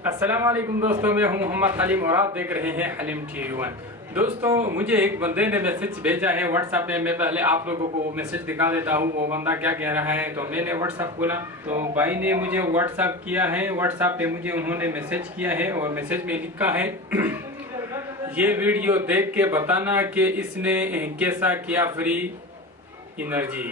अस्सलाम वालेकुम दोस्तों, मैं हूं मोहम्मद हलीम और आप देख रहे हैं हलीम TV1। दोस्तों, मुझे एक बंदे ने मैसेज भेजा है व्हाट्सएप पे। मैं पहले आप लोगों को वो मैसेज दिखा देता हूं वो बंदा क्या कह रहा है। तो मैंने व्हाट्सएप खोला तो भाई ने मुझे व्हाट्सएप किया है। व्हाट्सएप पे मुझे उन्होंने मैसेज किया है और मैसेज में लिखा है ये वीडियो देख के बताना कि इसने कैसा किया फ्री एनर्जी।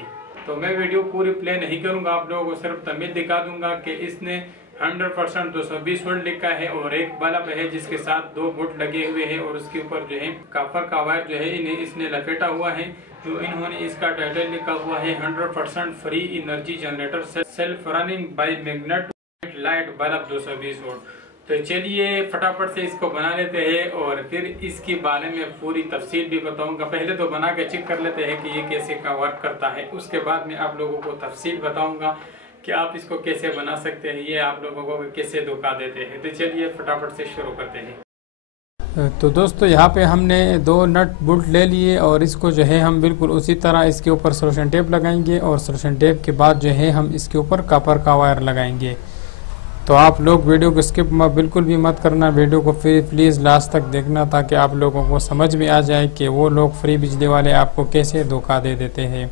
तो मैं वीडियो पूरी प्ले नहीं करूंगा, आप लोगों को सिर्फ तमिल दिखा दूंगा कि इसने 100% 220 वोल्ट लिखा है और एक बल्ब है जिसके साथ 2 बोर्ड लगे हुए हैं और उसके ऊपर जो है कॉपर का वायर जो है इन्हें इसने लपेटा हुआ है। जो इन्होंने इसका टाइटल लिखा हुआ है 100% free energy generator self running by magnet light bulb 220 volt. तो चलिए फटाफट से इसको बना लेते हैं और फिर इसके बारे में पूरी तफसील भी बताऊंगा। पहले तो बना के चेक कर लेते हैं कि ये कैसे का वर्क करता है, उसके बाद में आप लोगों को तफसील बताऊंगा कि आप इसको कैसे बना सकते हैं, ये आप लोगों को कैसे धोखा देते हैं। तो चलिए फटाफट से शुरू करते हैं। तो दोस्तों, यहाँ पे हमने 2 नट बोल्ट ले लिए और इसको जो है हम बिल्कुल उसी तरह इसके ऊपर सोल्यूशन टेप लगाएंगे और सोल्यूशन टेप के बाद जो है हम इसके ऊपर कॉपर का वायर लगाएंगे। तो आप लोग वीडियो को स्किप बिल्कुल भी मत करना, वीडियो को फिर प्लीज़ लास्ट तक देखना ताकि आप लोगों को समझ में आ जाए कि वो लोग फ्री बिजली वाले आपको कैसे धोखा दे देते हैं।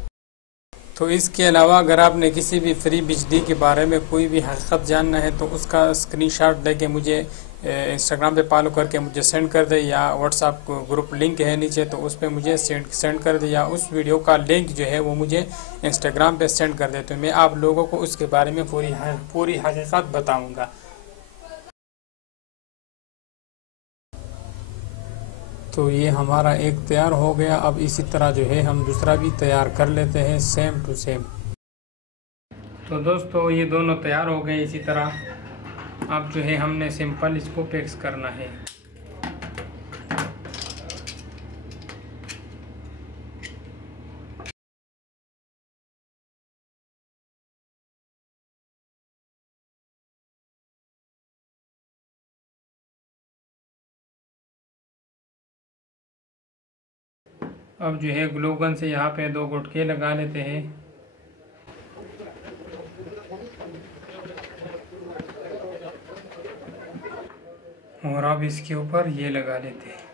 तो इसके अलावा अगर आपने किसी भी फ्री बिजली के बारे में कोई भी हकीकत जानना है तो उसका स्क्रीनशॉट लेके मुझे इंस्टाग्राम पे फॉलो करके मुझे सेंड कर दे, या व्हाट्सएप ग्रुप लिंक है नीचे तो उस पर मुझे सेंड कर दे, या उस वीडियो का लिंक जो है वो मुझे इंस्टाग्राम पे सेंड कर दे। तो मैं आप लोगों को उसके बारे में पूरी हकीकत बताऊँगा। तो ये हमारा एक तैयार हो गया। अब इसी तरह जो है हम दूसरा भी तैयार कर लेते हैं सेम टू सेम। तो दोस्तों, ये दोनों तैयार हो गए इसी तरह। अब जो है हमने सिंपल इसको फिक्स करना है। अब जो है ग्लू गन से यहाँ पे 2 गुटके लगा लेते हैं और अब इसके ऊपर ये लगा लेते हैं।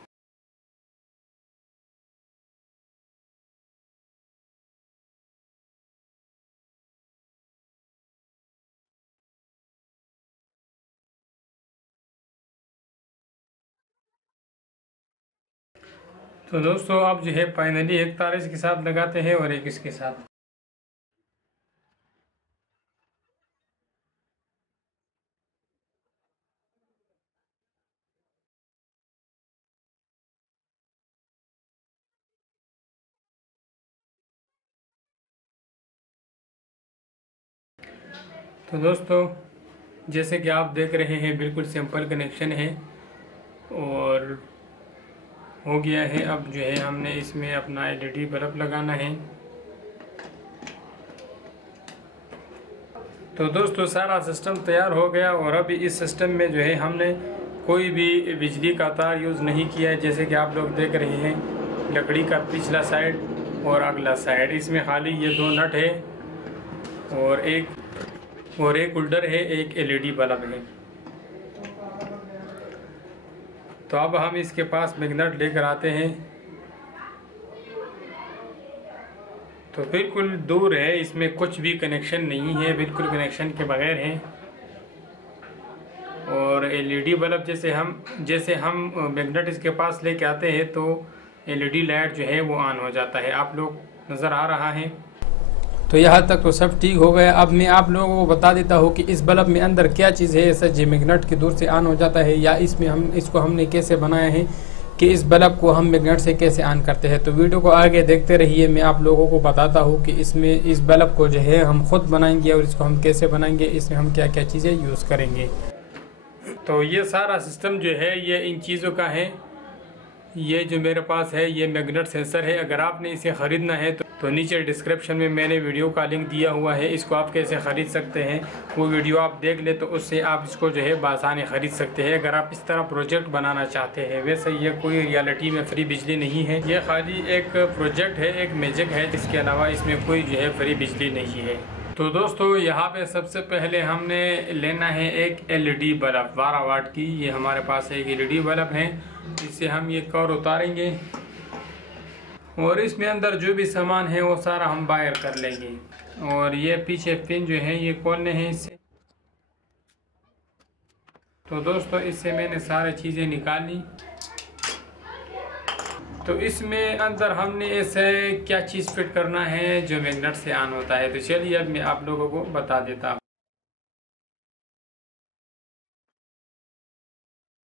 तो दोस्तों, अब जो है फाइनली एक तार इसके साथ लगाते हैं और एक इसके साथ। तो दोस्तों, जैसे कि आप देख रहे हैं बिल्कुल सिंपल कनेक्शन है और हो गया है। अब जो है हमने इसमें अपना LED बल्ब लगाना है। तो दोस्तों, सारा सिस्टम तैयार हो गया और अभी इस सिस्टम में जो है हमने कोई भी बिजली का तार यूज़ नहीं किया है। जैसे कि आप लोग देख रहे हैं लकड़ी का पिछला साइड और अगला साइड, इसमें खाली ये 2 नट है और एक होल्डर है, एक LED बल्ब है। तो अब हम इसके पास मैग्नेट लेकर आते हैं। तो बिल्कुल दूर है, इसमें कुछ भी कनेक्शन नहीं है, बिल्कुल कनेक्शन के बगैर है। और LED बल्ब जैसे हम मैग्नेट इसके पास लेके आते हैं तो LED लाइट जो है वो ऑन हो जाता है। आप लोग नज़र आ रहा है। तो यहाँ तक तो सब ठीक हो गया। अब मैं आप लोगों को बता देता हूँ कि इस बल्ब में अंदर क्या चीज़ है ऐसा जो मैग्नेट की दूर से ऑन हो जाता है, या इसमें हमने कैसे बनाया है कि इस बल्ब को हम मैग्नेट से कैसे ऑन करते हैं। तो वीडियो को आगे देखते रहिए, मैं आप लोगों को बताता हूँ कि इस बल्ब को जो है हम खुद बनाएंगे और इसको हम कैसे बनाएंगे, इसमें हम क्या क्या चीज़ें यूज़ करेंगे। तो ये सारा सिस्टम जो है ये इन चीज़ों का है। ये जो मेरे पास है ये मैग्नेट सेंसर है। अगर आपने इसे ख़रीदना है तो नीचे डिस्क्रिप्शन में मैंने वीडियो का लिंक दिया हुआ है, इसको आप कैसे ख़रीद सकते हैं वो वीडियो आप देख ले तो उससे आप इसको जो है बासानी ख़रीद सकते हैं अगर आप इस तरह प्रोजेक्ट बनाना चाहते हैं। वैसे ये कोई रियलिटी में फ्री बिजली नहीं है, ये खाली एक प्रोजेक्ट है, एक मैजिक है, इसके अलावा इसमें कोई जो है फ्री बिजली नहीं है। तो दोस्तों यहाँ पे सबसे पहले हमने लेना है एक एलईडी बल्ब 12 वाट की। ये हमारे पास एक एलईडी बल्ब है, इससे हम ये कवर उतारेंगे और इसमें अंदर जो भी सामान है वो सारा हम बाहर कर लेंगे। और ये पीछे पिन जो है ये खोलने हैं इससे। तो दोस्तों इससे मैंने सारी चीज़ें निकाली। तो इसमें अंदर हमने ऐसे क्या चीज़ फिट करना है जो मैग्नेट से ऑन होता है। तो चलिए अब मैं आप लोगों को बता देता हूँ।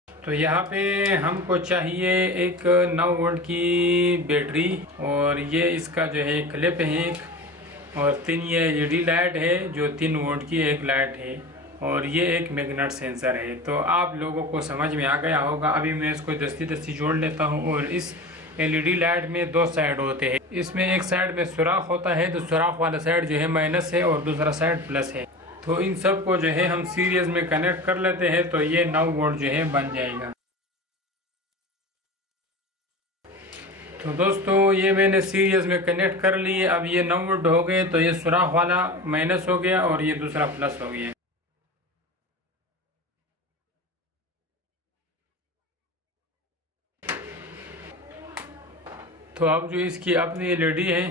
तो यहाँ पे हमको चाहिए एक 9 वोल्ट की बैटरी और ये इसका जो है क्लिप है एक, और 3 ये एलईडी लाइट है जो 3 वोल्ट की एक लाइट है, और ये एक मैग्नेट सेंसर है। तो आप लोगों को समझ में आ गया होगा। अभी मैं इसको दस्ती जोड़ लेता हूँ। और इस एलईडी लाइट में 2 साइड होते हैं। इसमें एक साइड में सुराख होता है, तो सुराख वाला साइड जो है माइनस है और दूसरा साइड प्लस है। तो इन सब को जो है हम सीरीज में कनेक्ट कर लेते हैं, तो ये 9 वोल्ट जो है बन जाएगा। तो दोस्तों ये मैंने सीरीज में कनेक्ट कर लिए। अब ये 9 वोल्ट हो गए, तो ये सुराख वाला माइनस हो गया और ये दूसरा प्लस हो गया। तो अब जो इसकी अपनी एलईडी है,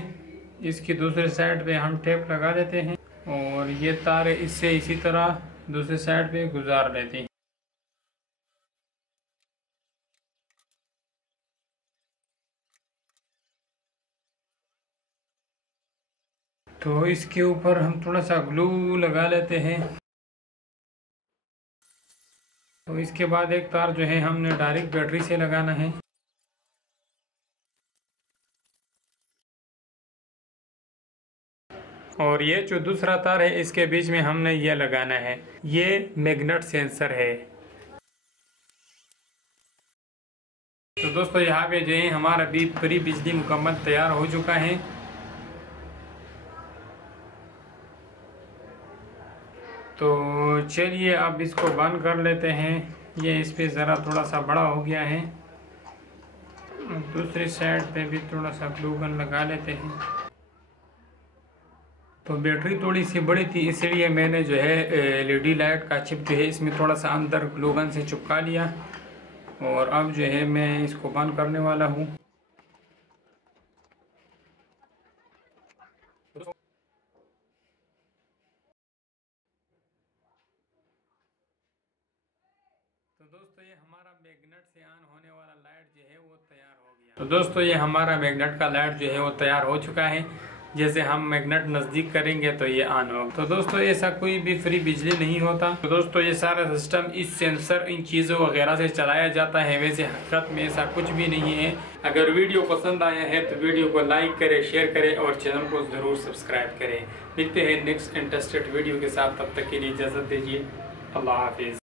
इसकी दूसरे साइड पे हम टेप लगा देते हैं और ये तार इससे इसी तरह दूसरे साइड पे गुजार लेते हैं। तो इसके ऊपर हम थोड़ा सा ग्लू लगा लेते हैं। तो इसके बाद एक तार जो है हमने डायरेक्ट बैटरी से लगाना है। और ये जो दूसरा तार है इसके बीच में हमने ये लगाना है। ये मैग्नेट सेंसर है। तो दोस्तों यहाँ पे जो है हमारा भी पूरी बिजली मुकम्मल तैयार हो चुका है। तो चलिए अब इसको बंद कर लेते हैं। ये इस पे ज़रा थोड़ा सा बड़ा हो गया है। दूसरी साइड पे भी थोड़ा सा ग्लू गन लगा लेते हैं। तो बैटरी थोड़ी सी बड़ी थी, इसलिए मैंने जो है एलईडी लाइट का चिप जो है इसमें थोड़ा सा अंदर ग्लू गन से चिपका लिया। और अब जो है मैं इसको बंद करने वाला हूँ। तो दोस्तों ये हमारा मैग्नेट से ऑन होने वाला लाइट जो है वो तैयार हो गया। तो दोस्तों ये हमारा मैग्नेट का लाइट जो है वो तैयार हो चुका है। जैसे हम मैग्नेट नज़दीक करेंगे तो ये ऑन होगा। तो दोस्तों ऐसा कोई भी फ्री बिजली नहीं होता। तो दोस्तों ये सारा सिस्टम इस सेंसर इन चीज़ों वगैरह से चलाया जाता है। वैसे हकीकत में ऐसा कुछ भी नहीं है। अगर वीडियो पसंद आया है तो वीडियो को लाइक करें, शेयर करें और चैनल को ज़रूर सब्सक्राइब करें। मिलते हैं नेक्स्ट इंटरेस्टेड वीडियो के साथ। तब तक के लिए इजाज़त दीजिए। अल्लाह हाफिज़।